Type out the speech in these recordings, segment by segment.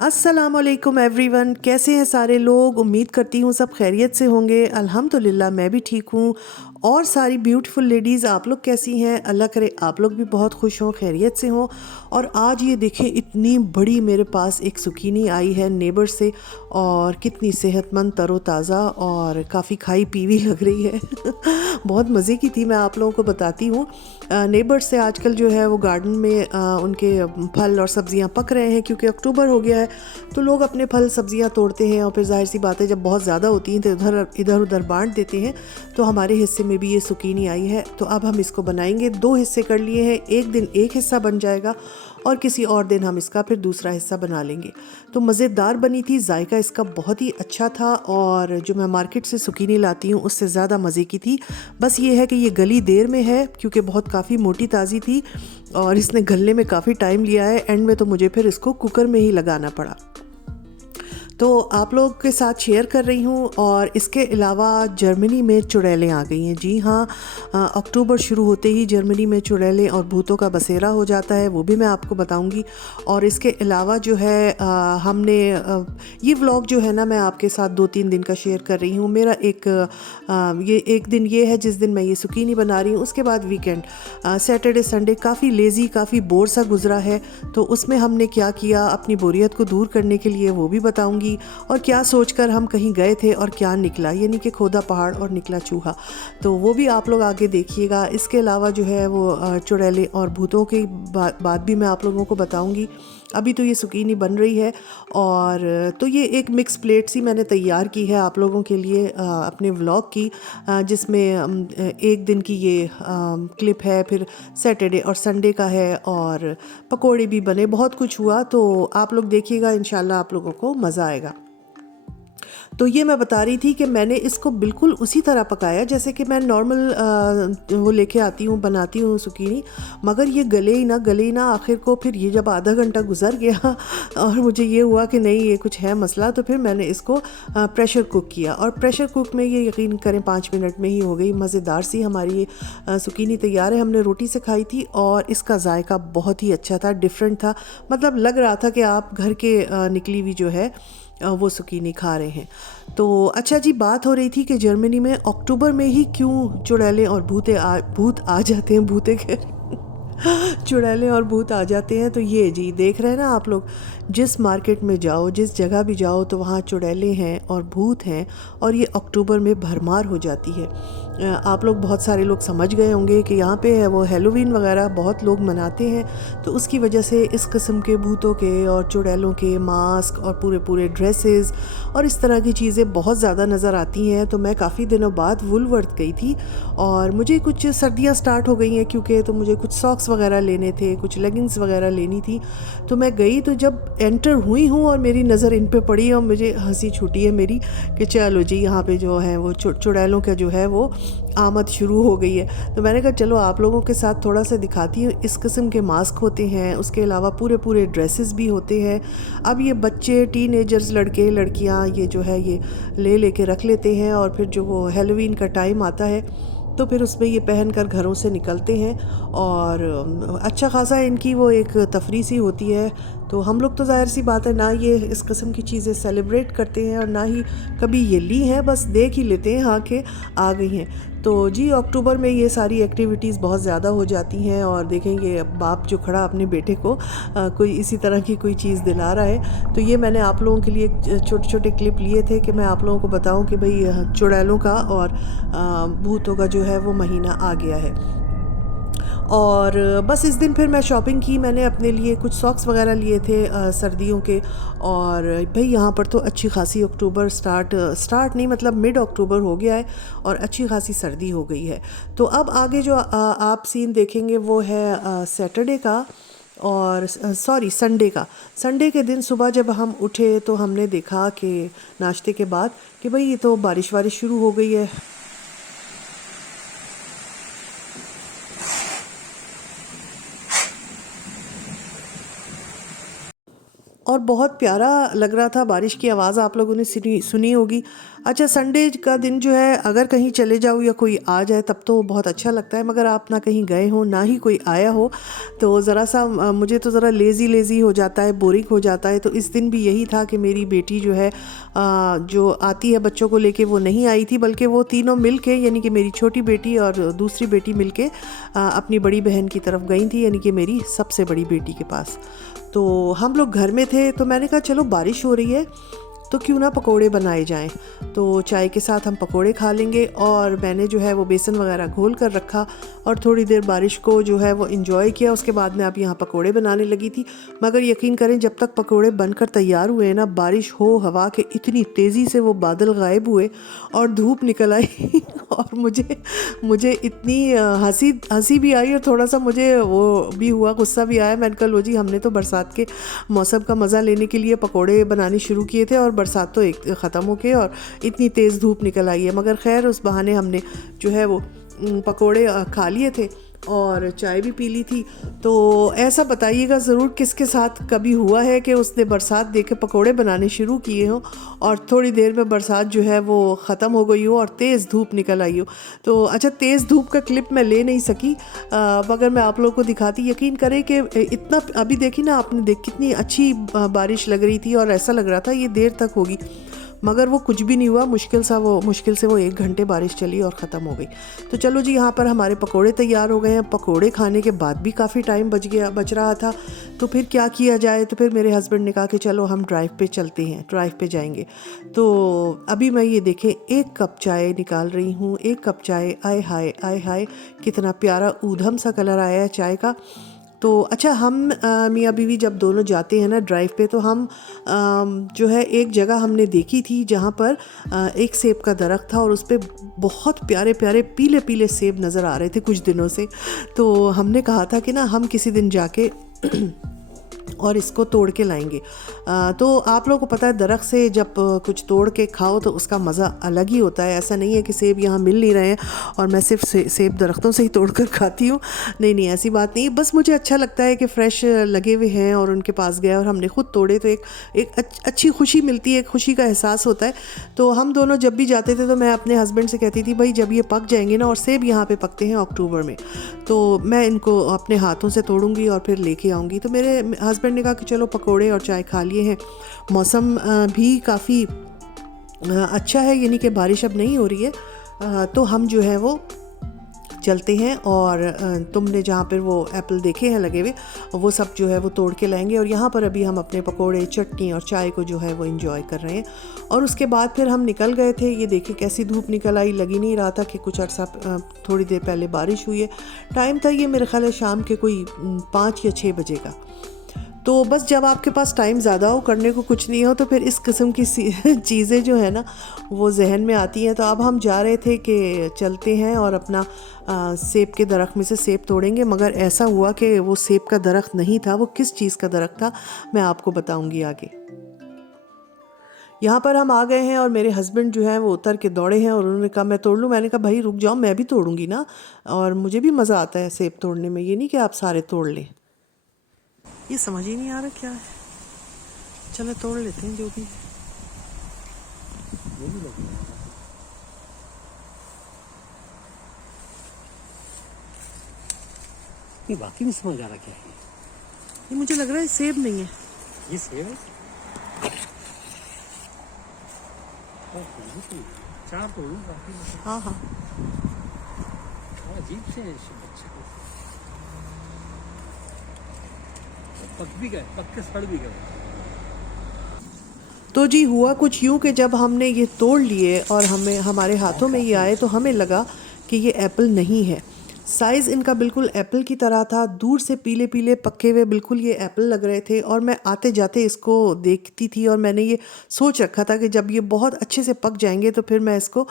अस्सलामुअलैकुम एवरीवन, कैसे हैं सारे लोग। उम्मीद करती हूँ सब खैरियत से होंगे। अल्हम्दुलिल्लाह मैं भी ठीक हूँ। और सारी ब्यूटीफुल लेडीज़, आप लोग कैसी हैं? अल्लाह करे आप लोग भी बहुत खुश हों, खैरियत से हों। और आज ये देखें, इतनी बड़ी मेरे पास एक सुकीनी आई है नेबर से, और कितनी सेहतमंद, तरोताज़ा और काफ़ी खाई पीवी लग रही है। बहुत मज़े की थी, मैं आप लोगों को बताती हूँ। नेबर से आजकल जो है वो गार्डन में उनके फल और सब्ज़ियाँ पक रहे हैं, क्योंकि अक्टूबर हो गया है तो लोग अपने फल सब्ज़ियाँ तोड़ते हैं और फिर जाहिर सी बात है जब बहुत ज़्यादा होती हैं तो इधर उधर बांट देते हैं। तो हमारे हिस्से में भी ये सुकीनी आई है, तो अब हम इसको बनाएंगे। 2 हिस्से कर लिए हैं, एक दिन एक हिस्सा बन जाएगा और किसी और दिन हम इसका फिर दूसरा हिस्सा बना लेंगे। तो मज़ेदार बनी थी, जायका इसका बहुत ही अच्छा था, और जो मैं मार्केट से सुकीनी लाती हूँ उससे ज़्यादा मज़े की थी। बस ये है कि ये गली देर में है, क्योंकि बहुत काफ़ी मोटी ताज़ी थी और इसने गलने में काफ़ी टाइम लिया है। एंड में तो मुझे फिर इसको कुकर में ही लगाना पड़ा। तो आप लोग के साथ शेयर कर रही हूँ। और इसके अलावा जर्मनी में चुड़ैलें आ गई हैं। जी हाँ, अक्टूबर शुरू होते ही जर्मनी में चुड़ैलें और भूतों का बसेरा हो जाता है, वो भी मैं आपको बताऊँगी। और इसके अलावा जो है हमने ये व्लॉग जो है ना, मैं आपके साथ 2-3 दिन का शेयर कर रही हूँ। मेरा ये एक दिन ये है जिस दिन मैं ये सुकीनी बना रही हूँ। उसके बाद वीकेंड, सैटरडे संडे काफ़ी लेज़ी, काफ़ी बोर सा गुजरा है। तो उसमें हमने क्या किया, अपनी बोरियत को दूर करने के लिए, वो भी बताऊँगी। और क्या सोचकर हम कहीं गए थे और क्या निकला, यानी कि खोदा पहाड़ और निकला चूहा, तो वो भी आप लोग आगे देखिएगा। इसके अलावा जो है वो चुड़ैले और भूतों की बात भी मैं आप लोगों को बताऊंगी। अभी तो ये सुकीनी बन रही है। और तो ये एक मिक्स प्लेट सी मैंने तैयार की है आप लोगों के लिए, अपने व्लॉग की, जिसमें एक दिन की ये क्लिप है, फिर सैटरडे और संडे का है, और पकोड़े भी बने, बहुत कुछ हुआ। तो आप लोग देखिएगा, इंशाल्लाह आप लोगों को मज़ा आएगा। तो ये मैं बता रही थी कि मैंने इसको बिल्कुल उसी तरह पकाया जैसे कि मैं नॉर्मल वो लेके आती हूँ, बनाती हूँ सुकीनी। मगर ये गले ही ना आखिर को। फिर ये जब आधा घंटा गुजर गया और मुझे ये हुआ कि नहीं, ये कुछ है मसला, तो फिर मैंने इसको प्रेशर कुक किया। और प्रेशर कुक में ये यकीन करें 5 मिनट में ही हो गई। मज़ेदार सी हमारी ये सुकीनी तैयार है। हमने रोटी से खाई थी और इसका जायका बहुत ही अच्छा था, डिफरेंट था। मतलब लग रहा था कि आप घर के निकली हुई जो है वो सुकीनी खा रहे हैं। तो अच्छा जी, बात हो रही थी कि जर्मनी में अक्टूबर में ही क्यों चुड़ैलें और भूत आ जाते हैं, भूते के चुड़ैलें और भूत आ जाते हैं। तो ये जी देख रहे हैं ना आप लोग, जिस मार्केट में जाओ, जिस जगह भी जाओ, तो वहाँ चुड़ैलें हैं और भूत हैं। और ये अक्टूबर में भरमार हो जाती है। आप लोग, बहुत सारे लोग समझ गए होंगे कि यहाँ पे है वो हैलोवीन वगैरह बहुत लोग मनाते हैं। तो उसकी वजह से इस किस्म के भूतों के और चुड़ैलों के मास्क और पूरे पूरे ड्रेसेस और इस तरह की चीज़ें बहुत ज़्यादा नज़र आती हैं। तो मैं काफ़ी दिनों बाद वुलवर्थ गई थी, और मुझे कुछ सर्दियाँ स्टार्ट हो गई हैं, क्योंकि तो मुझे कुछ सॉक्स वगैरह लेने थे, कुछ लेगिंग्स वगैरह लेनी थी। तो मैं गई, तो जब एंटर हुई हूँ और मेरी नज़र इन पे पड़ी, और मुझे हंसी छूटी है मेरी कि चलो जी, यहाँ पे जो है वो चुड़ैलों का जो है वो आमद शुरू हो गई है। तो मैंने कहा चलो आप लोगों के साथ थोड़ा सा दिखाती हूँ। इस किस्म के मास्क होते हैं, उसके अलावा पूरे पूरे ड्रेसेस भी होते हैं। अब ये बच्चे, टीनेजर्स, लड़के लड़कियाँ, ये जो है ये लेके रख लेते हैं, और फिर जो वो हैलोवीन का टाइम आता है तो फिर उसमें ये पहन कर घरों से निकलते हैं। और अच्छा खासा इनकी वो एक तफरी सी होती है। तो हम लोग तो ज़ाहिर सी बात है ना, ये इस किस्म की चीज़ें सेलिब्रेट करते हैं और ना ही कभी ये ली हैं, बस देख ही लेते हैं हाँ कि आ गई हैं। तो जी अक्टूबर में ये सारी एक्टिविटीज़ बहुत ज़्यादा हो जाती हैं। और देखेंगे बाप जो खड़ा अपने बेटे को कोई इसी तरह की कोई चीज़ दिला रहा है। तो ये मैंने आप लोगों के लिए छोटे छोटे क्लिप लिए थे कि मैं आप लोगों को बताऊं कि भाई चुड़ैलों का और भूतों का जो है वो महीना आ गया है। और बस इस दिन फिर मैं शॉपिंग की। मैंने अपने लिए कुछ सॉक्स वगैरह लिए थे सर्दियों के। और भाई यहाँ पर तो अच्छी खासी अक्टूबर स्टार्ट नहीं, मतलब मिड अक्टूबर हो गया है और अच्छी खासी सर्दी हो गई है। तो अब आगे जो आप सीन देखेंगे वो है सैटरडे का, और सॉरी संडे का। संडे के दिन सुबह जब हम उठे तो हमने देखा कि नाश्ते के बाद कि भाई ये तो बारिश वारिश शुरू हो गई है। और बहुत प्यारा लग रहा था। बारिश की आवाज़ आप लोगों ने सुनी होगी। अच्छा, संडे का दिन जो है अगर कहीं चले जाओ या कोई आ जाए तब तो बहुत अच्छा लगता है, मगर आप ना कहीं गए हो ना ही कोई आया हो तो ज़रा सा मुझे तो ज़रा लेज़ी लेज़ी हो जाता है, बोरिंग हो जाता है। तो इस दिन भी यही था कि मेरी बेटी जो है जो आती है बच्चों को लेके, वो नहीं आई थी, बल्कि वो तीनों मिल के, यानी कि मेरी छोटी बेटी और दूसरी बेटी मिल के अपनी बड़ी बहन की तरफ गई थी, यानी कि मेरी सबसे बड़ी बेटी के पास। तो हम लोग घर में थे तो मैंने कहा चलो बारिश हो रही है तो क्यों ना पकोड़े बनाए जाएं। तो चाय के साथ हम पकोड़े खा लेंगे, और मैंने जो है वो बेसन वगैरह घोल कर रखा और थोड़ी देर बारिश को जो है वो इन्जॉय किया। उसके बाद मैं अब यहाँ पकोड़े बनाने लगी थी। मगर यकीन करें, जब तक पकोड़े बनकर तैयार हुए ना, बारिश हो हवा के इतनी तेज़ी से वो बादल गायब हुए और धूप निकल आई और मुझे इतनी हंसी भी आई और थोड़ा सा मुझे वो भी हुआ, गुस्सा भी आया। मैंने कहा लो जी, हमने तो बरसात के मौसम का मज़ा लेने के लिए पकोड़े बनाने शुरू किए थे और बरसात तो एक ख़त्म हो गई और इतनी तेज़ धूप निकल आई है। मगर खैर, उस बहाने हमने जो है वो पकोड़े खा लिए थे और चाय भी पी ली थी। तो ऐसा बताइएगा ज़रूर किसके साथ कभी हुआ है कि उसने बरसात देख के पकोड़े बनाने शुरू किए हों और थोड़ी देर में बरसात जो है वो ख़त्म हो गई हो और तेज़ धूप निकल आई हो। तो अच्छा, तेज़ धूप का क्लिप मैं ले नहीं सकी, मगर मैं आप लोगों को दिखाती। यकीन करें कि इतना, अभी देखी ना आपने, देख कितनी अच्छी बारिश लग रही थी और ऐसा लग रहा था ये देर तक होगी, मगर वो कुछ भी नहीं हुआ। मुश्किल से वो 1 घंटे बारिश चली और ख़त्म हो गई। तो चलो जी, यहाँ पर हमारे पकोड़े तैयार हो गए हैं। पकोड़े खाने के बाद भी काफ़ी टाइम बच रहा था, तो फिर क्या किया जाए। तो फिर मेरे हस्बैंड ने कहा कि चलो हम ड्राइव पे चलते हैं, ड्राइव पे जाएंगे। तो अभी मैं ये देखें 1 कप चाय निकाल रही हूँ। 1 कप चाय, आय हाय आय हाय, कितना प्यारा ऊधम सा कलर आया है चाय का। तो अच्छा, हम मियाँ बीवी जब दोनों जाते हैं ना ड्राइव पे, तो हम जो है एक जगह हमने देखी थी जहाँ पर एक सेब का दरख्त था और उस पर बहुत प्यारे प्यारे पीले पीले सेब नज़र आ रहे थे कुछ दिनों से। तो हमने कहा था कि ना हम किसी दिन जाके और इसको तोड़ के लाएंगे। तो आप लोगों को पता है, दरख्त से जब कुछ तोड़ के खाओ तो उसका मज़ा अलग ही होता है। ऐसा नहीं है कि सेब यहाँ मिल नहीं रहे हैं और मैं सिर्फ सेब दरख्तों से ही तोड़ कर खाती हूँ, नहीं नहीं, ऐसी बात नहीं। बस मुझे अच्छा लगता है कि फ़्रेश लगे हुए हैं और उनके पास गए और हमने ख़ुद तोड़े, तो एक अच्छी खुशी मिलती है, एक खुशी का एहसास होता है। तो हम दोनों जब भी जाते थे तो मैं अपने हस्बैंड से कहती थी, भाई जब ये पक जाएंगे ना, और सेब यहाँ पर पकते हैं अक्टूबर में, तो मैं इनको अपने हाथों से तोड़ूंगी और फिर लेके आऊँगी। तो मेरे हस्बैंड ने कहा कि चलो पकोड़े और चाय खा लिए हैं। मौसम भी काफ़ी अच्छा है, यानी कि बारिश अब नहीं हो रही है। तो हम जो है वो चलते हैं और तुमने जहाँ पर वो एप्पल देखे हैं लगे हुए, वो सब जो है वो तोड़ के लाएंगे। और यहाँ पर अभी हम अपने पकोड़े, चटनी और चाय को जो है वो एंजॉय कर रहे हैं। और उसके बाद फिर हम निकल गए थे। ये देखिए कैसी धूप निकल आई, लगी नहीं रहा था कि कुछ अर्सा थोड़ी देर पहले बारिश हुई है। टाइम था ये मेरे ख्याल है शाम के कोई 5 या 6 बजे का। तो बस जब आपके पास टाइम ज़्यादा हो, करने को कुछ नहीं हो, तो फिर इस किस्म की चीज़ें जो है ना वो जहन में आती हैं। तो अब हम जा रहे थे कि चलते हैं और अपना सेब के दरख्त में से सेब तोड़ेंगे। मगर ऐसा हुआ कि वो सेब का दरख्त नहीं था। वो किस चीज़ का दरख्त था मैं आपको बताऊंगी आगे। यहाँ पर हम आ गए हैं और मेरे हस्बैंड जो है वो उतर के दौड़े हैं और उन्होंने कहा मैं तोड़ लूँ। मैंने कहा भाई रुक जाओ, मैं भी तोड़ूंगी ना, और मुझे भी मज़ा आता है सेब तोड़ने में, ये नहीं कि आप सारे तोड़ लें। ये समझ ही नहीं आ रहा क्या है। चलो तोड़ लेते हैं जो भी। ये बाकी नहीं समझ आ रहा क्या है। ये मुझे लग रहा है सेब नहीं है। ये सेब है। 4 तोड़ूं बाकी। हाँ हाँ, अजीब से बच्चे पक भी गए, पक के सड़ भी गए। तो जी हुआ कुछ यूँ कि जब हमने ये तोड़ लिए और हमारे हाथों में ये आए तो हमें लगा कि ये एप्पल नहीं है। साइज़ इनका बिल्कुल एप्पल की तरह था, दूर से पीले पीले पके हुए बिल्कुल ये एप्पल लग रहे थे। और मैं आते जाते इसको देखती थी और मैंने ये सोच रखा था कि जब ये बहुत अच्छे से पक जाएंगे तो फिर मैं इसको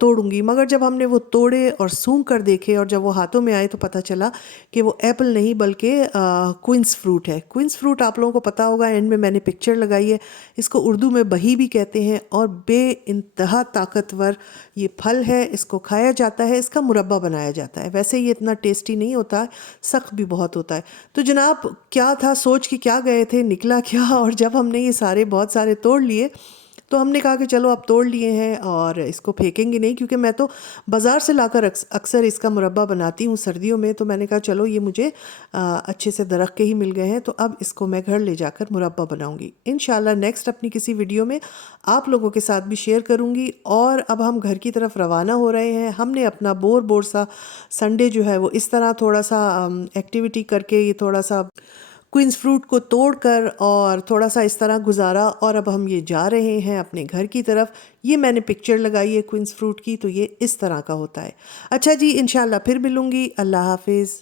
तोड़ूंगी। मगर जब हमने वो तोड़े और सूंघ कर देखे और जब वो हाथों में आए तो पता चला कि वो एप्पल नहीं बल्कि क्वींस फ्रूट है। क्वींस फ्रूट आप लोगों को पता होगा, एंड में मैंने पिक्चर लगाई है। इसको उर्दू में बही भी कहते हैं और बेइंतहा ताकतवर ये फल है। इसको खाया जाता है, इसका मुरब्बा बनाया जाता है। वैसे वैसे ये इतना टेस्टी नहीं होता, सख्त भी बहुत होता है। तो जनाब क्या था, सोच के क्या गए थे, निकला क्या। और जब हमने ये सारे बहुत सारे तोड़ लिए तो हमने कहा कि चलो अब तोड़ लिए हैं और इसको फेंकेंगे नहीं, क्योंकि मैं तो बाज़ार से लाकर अक्सर इसका मुरब्बा बनाती हूँ सर्दियों में। तो मैंने कहा चलो ये मुझे अच्छे से दरख्त के ही मिल गए हैं, तो अब इसको मैं घर ले जाकर मुरब्बा बनाऊँगी इंशाल्लाह। नेक्स्ट अपनी किसी वीडियो में आप लोगों के साथ भी शेयर करूँगी। और अब हम घर की तरफ रवाना हो रहे हैं। हमने अपना बोर बोर सा संडे जो है वो इस तरह थोड़ा सा एक्टिविटी करके, ये थोड़ा सा क्वींस फ्रूट को तोड़कर और थोड़ा सा इस तरह गुजारा। और अब हम ये जा रहे हैं अपने घर की तरफ। ये मैंने पिक्चर लगाई है क्वींस फ्रूट की, तो ये इस तरह का होता है। अच्छा जी, इंशाल्लाह फिर मिलूँगी। अल्लाह हाफिज़।